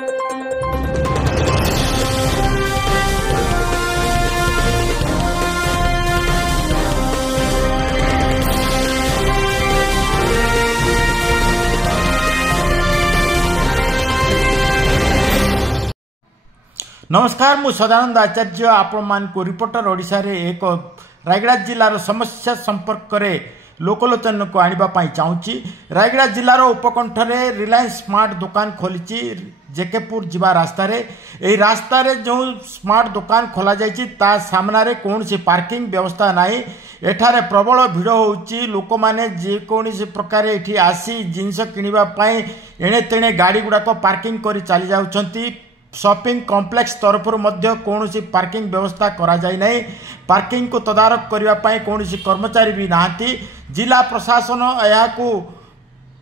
नमस्कार मु सदानंद आचार्य आपण मान को रिपोर्टर ओडिशा रे एक रायगड़ा जिलार समस्या संपर्क रे लोकलोचन को आनिबा पाई चाहूची। रायगड़ा जिलार उपकंठ रे रिलायंस स्मार्ट दुकान खोली जेकेपुर जीवा रास्ता रे एही रास्ता रे जो स्मार्ट दुकान खोला जायछि ता सामना रे कोनसी पार्किंग व्यवस्था नाही। एठारे प्रबल भिड़ होउची। लोक माने जे कोनसी प्रकार एठी आसी जिंस किनिबा पाई एणे तेणे गाड़ी गुडा को पार्किंग करी चली जाउछंती। शॉपिंग कॉम्प्लेक्स तरफ कौन पार्किंग व्यवस्था करा जाय नहीं। पार्किंग को तदारक करने कौन कर्मचारी भी नहांती। जिला प्रशासन यह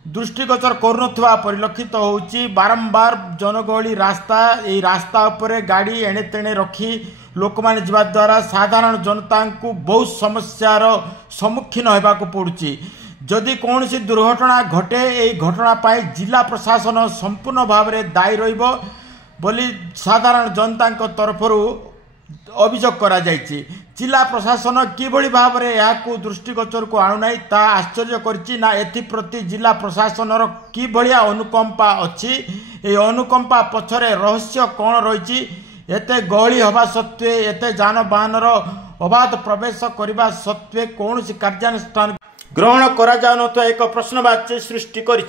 दृष्टिगोचर करुनथुवा परिलक्षित होउची। बारंबार जनगहली रास्ता यही रास्ता उपरे गाड़ी एणे तेणे रखी लोक माने जीवा द्वारा साधारण जनता को बहुत समस्यार सम्मुखीन होबाक पड़ुची। जदि कौन दुर्घटना घटे यही घटना पाई जिला प्रशासन संपूर्ण भाव में दायी रहिबो बोली साधारण जनता तरफ अभियोग करा जायछि। जिला प्रशासन किभली भाव में यहाँ दृष्टिगोचर को आणुना ता आश्चर्य करछि ना। एप्रति जिला प्रशासन किभलिया अनुकंपा अच्छी। ये अनुकंपा पछरे रहस्य कौन रही। एते गहली हवा सत्वे एते जानबाहन अबाध प्रवेश करने सत्वे कौन कार्यानुष्ठान ग्रहण करा जाउनथवा एक प्रश्नवाची सृष्टि करि।